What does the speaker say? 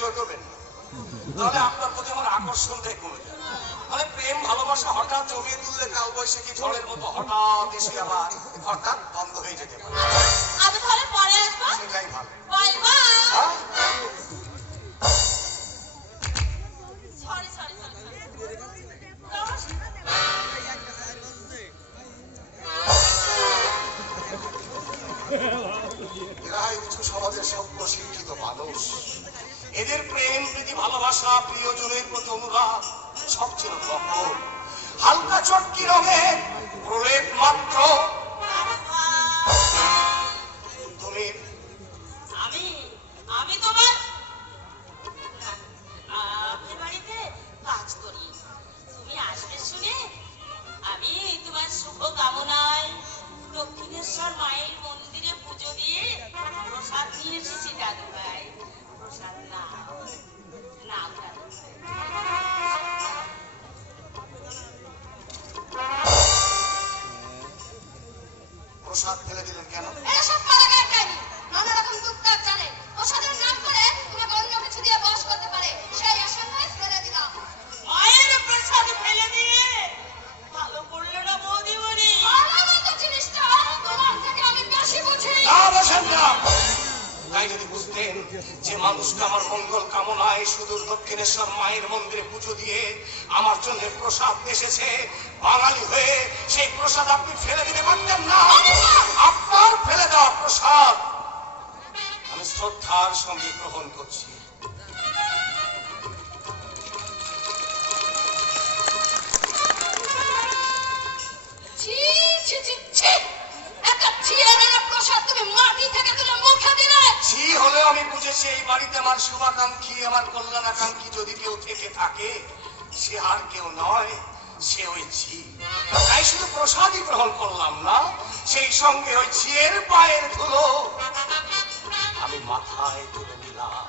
জোর করবেন না, তাহলে আপনার প্রতি আমার আকর্ষণটাই কমে যায়। মানে প্রেম ভালোবাসা হঠাৎ জমিয়ে তুললে কাল বৈশাখী ঝড়ের মতো হঠাৎ এসে আবার হঠাৎ বন্ধ হয়ে যেতে পারে। আমি তাহলে পরে আসবো। সেটাই ভালো। Bye bye. হ্যাঁ? সরি সরি সরি এরাই কিছু সমাজের সব প্রশিক্ষিত মানুষ। এদের প্রেম প্রীতি ভালোবাসা প্রিয়জনের প্রতি অনুরাগ সবচেয়ে প্রখর। হালকা চটকি রঙে প্রলেপ মাত্র। তুমি আমি তোমার আপনার বাড়িতে কাজ করি। তুমি আসবে শুনে আমি তোমার শুভ কামনায় দক্ষিণেশ্বর মায়ের মন্দিরে পুজো দিয়ে প্রসাদ নিয়ে এসেছি দাদু ভাই। প্রসাদ নাও নাও দাদু ভাই। প্রসাদ ফেলে দিলেন কেন? এসব পালাগায় কাহিনী নানা রকম টুকটাক জানে। প্রসাদের নাম করে তোমাকে অন্য কিছু দিয়ে বশ করতে পারে, সেই আশঙ্কায় ফেলে দিলাম। মায়ের প্রসাদ ফেলে দিয়ে ভালো করলো না বৌদিমণি। ভালো মতো জিনিসটা তোমার থেকে আমি বেশি বুঝি। না বসেন না। তাই যদি বুঝতেন যে মানুষকে আমার মঙ্গল কামনায় সুদূর দক্ষিণেশ্বর মায়ের মন্দিরে পুজো দিয়ে আমার জন্য প্রসাদ এসেছে, বাঙালি হয়ে সেই প্রসাদ আপনি ফেলে দিতে পারতেন না। আপনার ফেলে দেওয়া প্রসাদ আমি শ্রদ্ধার সঙ্গে গ্রহণ করছি। ছি ছি ছি ছি, একটা ছিয়ানা প্রসাদ তুমি মাটি থেকে তুলে মুখে দিলে। ছি হলেও আমি বুঝেছি এই বাড়িতে আমার শুভাকাঙ্ক্ষী আমার কল্যাণাকাঙ্ক্ষী যদি কেউ থেকে থাকে সে আর কেউ নয়, সে ওই ছি। তাই শুধু প্রসাদই গ্রহণ করলাম না, সেই সঙ্গে ওই ছিয়ের পায়ের ধুলো আমি মাথায় তুলে নিলাম।